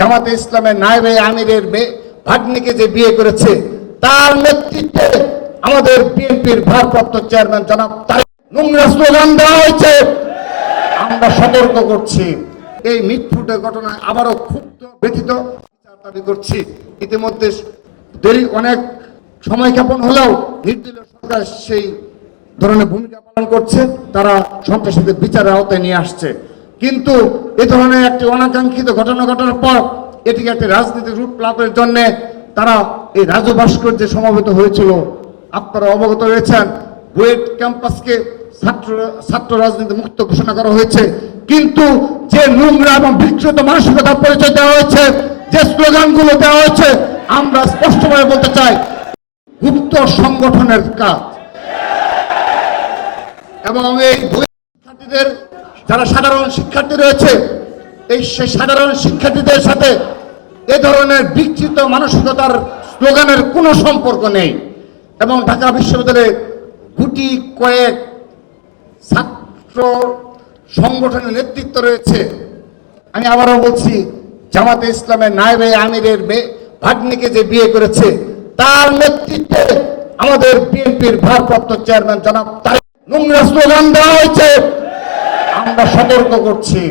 জামাতে ইসলামের নায়েবে আমিরের ভাগ্নিকে যে বিয়ে করেছে তার নেতৃত্বে আমাদের বিএনপির ভারপ্রাপ্ত চেয়ারম্যান জনাব তারেক নোংরা স্লোগান দেওয়া হয়েছে। আমরা সতর্ক করছি, এই মিটফুটে ঘটনায় আবারও ক্ষুব্ধ ব্যথিত দাবি করছি। ইতিমধ্যে দেরি অনেক সময় ক্ষেপণ হলেও নির্দলীয় সরকার সেই ধরনের ভূমিকা পালন করছে, তারা সন্ত্রাসীদের বিচারের আওতায় নিয়ে আসছে। কিন্তু এ ধরনের একটি অনাকাঙ্ক্ষিত ঘটনা ঘটার পর এটিকে একটি রাজনীতির রূপ লাভের জন্য তারা এই রাজু ভাস্কর্যে সমবেত হয়েছিল। আপনারা অবগত রয়েছেন, বুয়েট ক্যাম্পাসকে ছাত্র রাজনীতি মুক্ত ঘোষণা করা হয়েছে, কিন্তু যে নোংরা এবং বিকৃত মানসিকতার পরিচয় দেওয়া হয়েছে, যে স্লোগানগুলো দেওয়া হয়েছে, আমরা স্পষ্টভাবে বলতে চাই গুপ্ত সংগঠনের কাজ। এবং এই শিক্ষার্থীদের যারা সাধারণ শিক্ষার্থী রয়েছে, এই সাধারণ শিক্ষার্থীদের সাথে এ ধরনের বিকৃত মানসিকতার স্লোগানের কোনো সম্পর্ক নেই। এবং ঢাকা বিশ্ববিদ্যালয়ে গুটি কয়েক ছাত্র সংগঠনের নেতৃত্ব রয়েছে। আমি আবারও বলছি, জামাতে ইসলামের নায়েবে আমিরের ভাগ্নিকে যে বিয়ে করেছে তার নেতৃত্বে আমাদের বিএনপির ভারপ্রাপ্ত চেয়ারম্যান জনাব তারেক নোংরা স্লোগান দেওয়া হয়েছে। আমরা সতর্ক করছি।